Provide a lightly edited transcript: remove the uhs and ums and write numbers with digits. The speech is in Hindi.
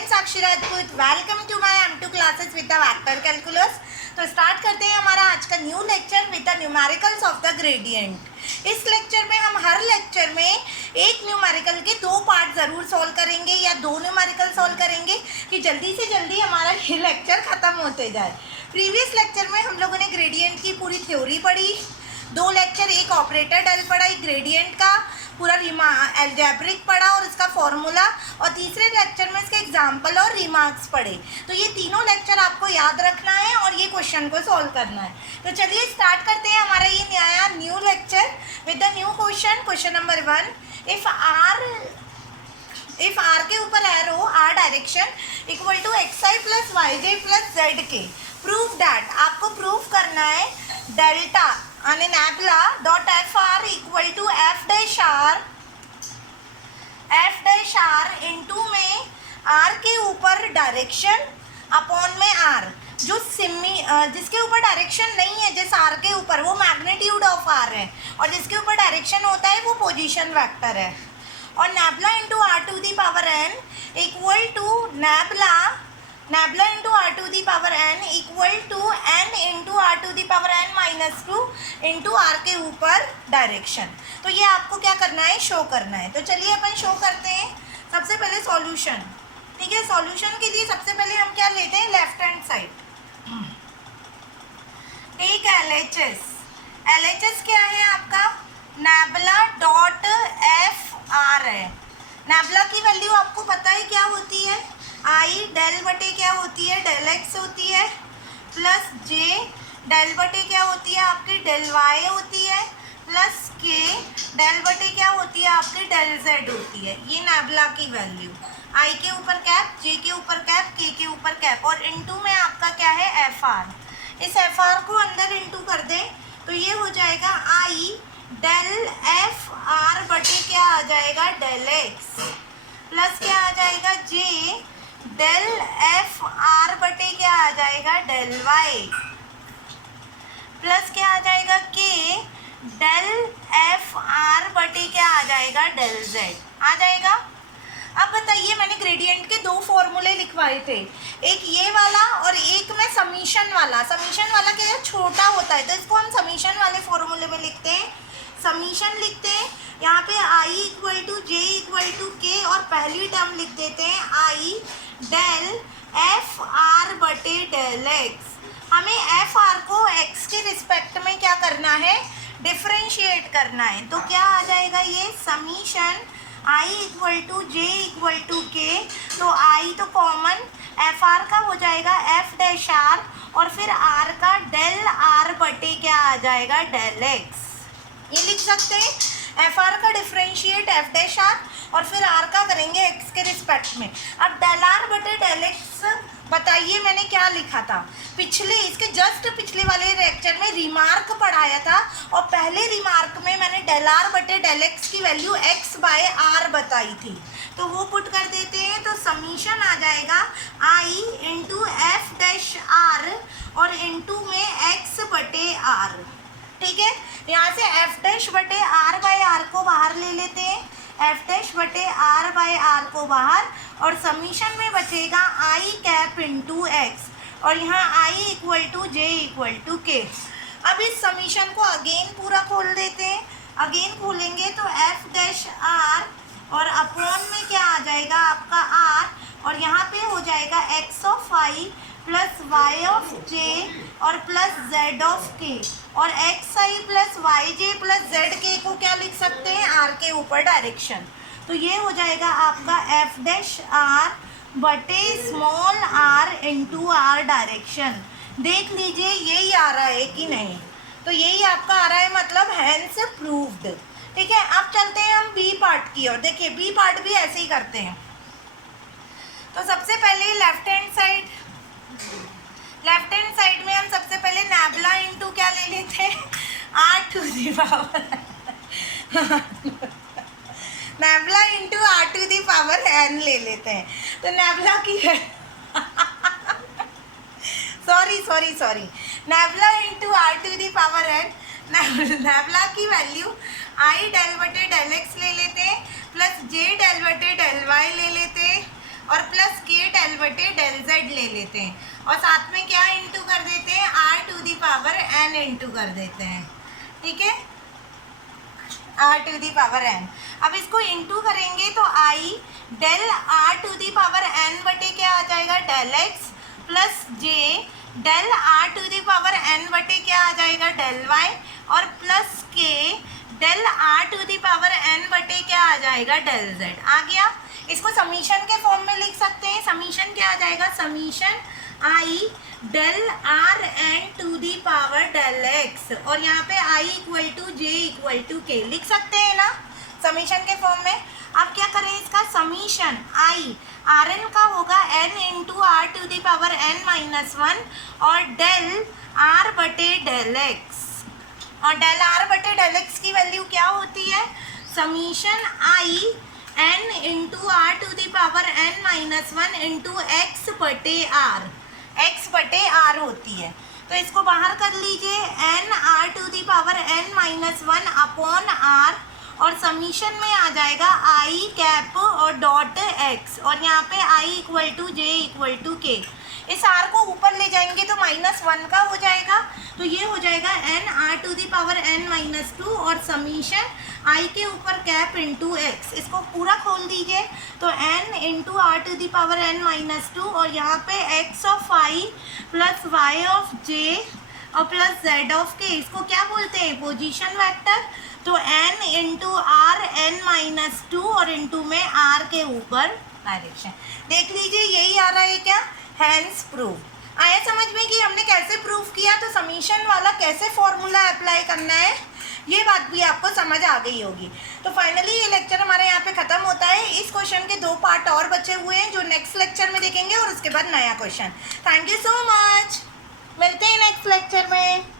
M Sakshi Rajput. Welcome to my M2 classes with the vector calculus. तो स्टार्ट करते हैं हमारा आज का new lecture with the numericals of the gradient. इस लेक्चर में हम हर लेक्चर में एक न्यूमेरिकल के दो पार्ट ज़रूर सॉल्व करेंगे या दो न्यूमेरिकल सॉल्व करेंगे कि जल्दी से जल्दी हमारा ये लेक्चर ख़त्म होते जाए। प्रीवियस लेक्चर में हम लोगों ने ग्रेडियंट की पूरी थ्योरी पढ़ी, दो लेक्चर एक ऑपरेटर डेल पढ़ा, एक ग्रेडियंट का पूरा एल्जेब्रिक पढ़ा और इसका फॉर्मूला, और तीसरे लेक्चर में इसके एग्जाम्पल और रिमार्क्स पढ़े। तो ये तीनों लेक्चर आपको याद रखना है और ये क्वेश्चन को सॉल्व करना है। तो चलिए स्टार्ट करते हैं हमारा ये नया new lecture with the new question. Question number 1, if r के ऊपर arrow r direction equal to xi plus yj plus z k, prove that, आपको प्रूव करना है डेल्टा यानी nabla dot f r equal to f dash r into में आर के ऊपर डायरेक्शन अपॉन में आर, जो जिसके ऊपर डायरेक्शन नहीं है, जिस आर के ऊपर वो मैग्नीट्यूड ऑफ आर है और जिसके ऊपर डायरेक्शन होता है वो पोजीशन वेक्टर है। और nabla into are to the power n equal to nabla into are to the power n equal to n into are to the power N minus 2 into r के ऊपर डायरेक्शन। तो ये आपको क्या करना है, शो करना है। तो चलिए अपन शो करते हैं। सबसे पहले सॉल्यूशन, ठीक है। सॉल्यूशन के लिए सबसे पहले हम क्या लेते हैं, लेफ्ट हैंड साइड। ठीक है, LHS क्या है आपका, नैबला डॉट एफ आर है। नैबला की वैल्यू आपको पता है क्या होती है, आई डेल बटे क्या होती है, डेल एक्स होती है, प्लस जे डेल बटे क्या होती है आपकी, डेल वाई होती है, प्लस के डेल बटे क्या होती है आपकी, डेल जेड होती है। ये नैबला की वैल्यू, आई के ऊपर कैप, जे के ऊपर कैप, के ऊपर कैप, और इनटू में आपका क्या है, एफ आर। इस एफ आर को अंदर इनटू कर दें तो ये हो जाएगा आई डेल एफ आर बटे क्या आ जाएगा, डेल एक्स, प्लस क्या आ जाएगा, जे डेल एफ आर बटे क्या आ जाएगा, डेल वाई, प्लस क्या आ जाएगा, के डेल एफ आर बटे क्या आ जाएगा, डेल जेड आ जाएगा। अब बताइए, मैंने ग्रेडियंट के दो फॉर्मूले लिखवाए थे, एक ये वाला और एक में समीशन वाला। समीशन वाला क्या है, छोटा होता है, तो इसको हम समीशन वाले फॉर्मूले में लिखते हैं। समीशन लिखते हैं यहाँ पे i equal to J equal to k, और पहली टर्म लिख देते हैं आई डेल एफ आर बटे डेल एक्स। हमें एफ आर को एक्स के रिस्पेक्ट में क्या करना है, डिफरेंशिएट करना है। तो क्या आ जाएगा, ये summation I equal to J equal to K, तो आई तो कॉमन, एफ आर का हो जाएगा एफ डैश आर, और फिर आर का डेल आर बटे क्या आ जाएगा, डेल एक्स। ये लिख सकते हैं, एफ आर का डिफरेंशिएट एफ डैश आर और फिर आर का करेंगे एक्स के रिस्पेक्ट में। अब डेल आर बटे डेल एक्स, बताइए मैंने क्या लिखा था, इसके जस्ट पिछले वाले लेक्चर में रिमार्क पढ़ाया था, और पहले रिमार्क में मैंने डेल आर बटे डेल एक्स की वैल्यू एक्स बाय आर बताई थी, तो वो पुट कर देते हैं। तो समीशन आ जाएगा आई इंटू एफ डैश आर और इंटू में एक्स बटे आर। ठीक है, यहाँ से एफ डैश बटे आर बाय आर को बाहर ले लेते हैं, एफ डैश बटे आर बाय आर को बाहर, और समीशन में बचेगा आई कैप इंटू एक्स, और यहाँ i equal to J equal to k. अब इस समीशन को अगेन पूरा खोल देते हैं। अगेन खोलेंगे तो एफ डैश आर और अपॉन में क्या आ जाएगा आपका आर, और यहाँ पे हो जाएगा x of i plus y of j और प्लस जेड ऑफ के, और x i plus y j plus z k को क्या लिख सकते हैं, आर के ऊपर डायरेक्शन। तो ये हो जाएगा आपका एफ डैश आर बटे small R into R direction. देख लीजिए यही आ रहा है कि नहीं, तो यही आपका आ रहा है, मतलब हैंस प्रूव्ड। ठीक है, अब चलते हैं हम बी पार्ट की ओर। देखिए बी पार्ट भी ऐसे ही करते हैं। तो सबसे पहले लेफ्ट हैंड साइड में हम सबसे पहले नैबला इंटू क्या ले लेते हैं, r to the power nabla into are to the power n ले लेते हैं। तो नैबला की sorry nabla into are to the power n, nabla की वैल्यू आई डेल बटे डेल एक्स ले लेते हैं, प्लस जे डेल बटे डेल वाई ले लेते हैं, और प्लस के डेल बटे डेल जेड ले लेते हैं और साथ में क्या इंटू कर देते हैं, r to the power n into कर देते हैं, ठीक है, r to the power n. अब इसको इंटू करेंगे तो i del r to the power n बटे क्या आ जाएगा, del x plus j del r to the power n बटे क्या आ जाएगा, डेल वाई और plus k del r to the power n बटे क्या आ जाएगा, डेल जेड आ गया। इसको समीशन के फॉर्म में लिख सकते हैं। समीशन क्या आ जाएगा, summation i del r n to the power del x और यहाँ पे i equal to J equal to k लिख सकते हैं ना समीशन के फॉर्म में। अब क्या करें, इसका समीशन आई आर एन का होगा N into are to the power N minus one और डेल आर बटे डेल एक्स, और डेल आर बटे डेल एक्स की वैल्यू क्या होती है, summation I N into are to the power N minus one into X बटे आर होती है। तो इसको बाहर कर लीजिए, N R to the power N minus one upon R और समीशन में आ जाएगा आई कैप और डॉट एक्स और यहाँ पे i equal to J equal to k. इस आर को ऊपर ले जाएंगे तो माइनस वन का हो जाएगा, तो ये हो जाएगा N R to the power N minus two और समीशन आई के ऊपर कैप इंटू एक्स। इसको पूरा खोल दीजिए तो n into are to the power N minus two और यहाँ पे x of i plus y of j और प्लस जेड ऑफ के, इसको क्या बोलते हैं, पोजीशन वेक्टर। तो n into r n minus two और इंटू में आर के ऊपर डायरेक्शन। देख लीजिए यही आ रहा है क्या, हैंस प्रूव। आया समझ में कि हमने कैसे प्रूफ किया, तो समीशन वाला कैसे फॉर्मूला अप्लाई करना है ये बात भी आपको समझ आ गई होगी। तो फाइनली ये लेक्चर हमारे यहाँ पे ख़त्म होता है। इस क्वेश्चन के 2 पार्ट और बचे हुए हैं जो नेक्स्ट लेक्चर में देखेंगे और उसके बाद नया question. Thank you so much, मिलते हैं नेक्स्ट लेक्चर में।